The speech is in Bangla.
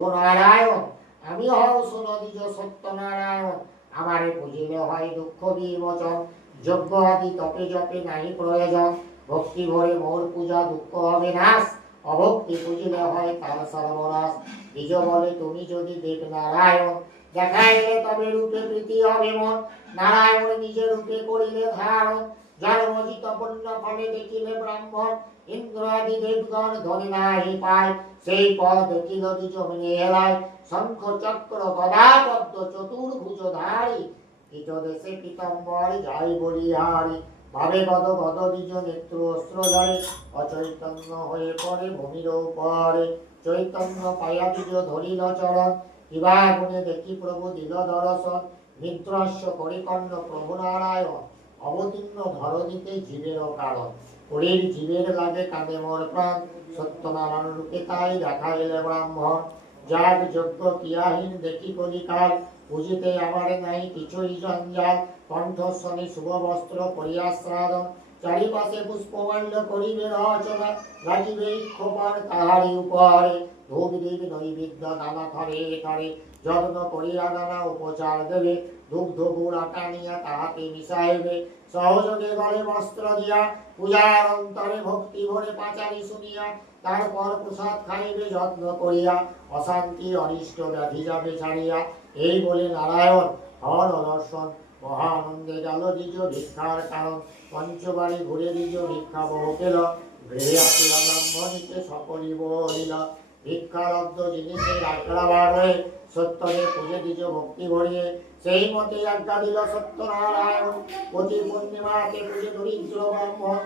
নারায়ণ আমি হও সুনদিজ সত্যনারায়ণ আমারে পুজিলে হয় দুঃখ বিমোচন যজ্ঞ আদি তপে জপে নাহি প্রয়োজন ভক্তি ভরে মোর পূজা দুঃখ হবে নাশ অভক্তি পুজিলে হয় তার সর্বনাশ দ্বিজ বলে তুমি যদি দেব নারায়ণ দেখাইলে তবে রূপে প্রীতি হবে মন নারায়ণ নিজে রূপে করিলে ধারণ জন্মজিত পুণ্য ফলে দেখিলে ব্রাহ্মণ ইন্দ্র আদি দেবগণ ধরে নাহি পায় সেই পদ দেখিল দ্বিজ হইলে হেলায় শঙ্খ চক্র গদা পদ্ম চতুর্ভুজধারী কীট দেশে পীতম্বর জয় বলিহারি ভাবে গদ গদ দ্বিজ নেত্র অস্ত্র ধরে অচৈতন্য হয়ে পড়ে ভূমির উপরে চৈতন্য পায়া দ্বিজ ধরিল চরণ কিবা গুণে দেখি প্রভু দিল দর্শন মিত্রস্য করিকর্ণ প্রভু নারায়ণ অবতীর্ণ ধরণীতে জীবের কারণ ওরের জীবের লাগে কাঁদে মোর প্রাণ সত্যনারায়ণ রূপে তাই দেখাইলে ব্রাহ্মণ যাগ যজ্ঞ ক্রিয়াহীন দেখি কলিকাল বুঝিতে আমারে নাই কিছুই জঞ্জাল কণ্ঠস্বনে শুভ বস্ত্র করিয়া শ্রাদন চারিপাশে পুষ্পমাল্য করিবে রচনা রাখিবে ক্ষোভন তাহারি উপরে ধূপ দীপ নৈবেদ্য নানা থরে থরে যত্ন করিয়া নানা উপচার দেবে দুগ্ধ গুড় টানিয়া তাহাতে মিশাইবে সহযোগে গলে বস্ত্র দিয়া পূজার অন্তরে ভক্তি ভরে পাঁচালি শুনিয়া তারপর প্রসাদ খাইবে যত্ন করিয়া অশান্তি অনিষ্ট ব্যাধি যাবে ছাড়িয়া এই বলে নারায়ণ হর দর্শন মহা আনন্দে গেল দ্বিজ ভিক্ষার কারণ পঞ্চবাড়ি ঘুরে দ্বিজ ভিক্ষা বহু পেল গৃহে আসিলা ব্রাহ্মণীকে সকলই বলিল ভিক্ষারব্ধ জিনিসে আগ্রাবার হয়ে সত্যরে পুজে দ্বিজ ভক্তি ভরিয়ে সেই মতে আজ্ঞা দিল সত্যনারায়ণ প্রতি পূর্ণিমাকে পুজে দরিদ্র ব্রাহ্মণ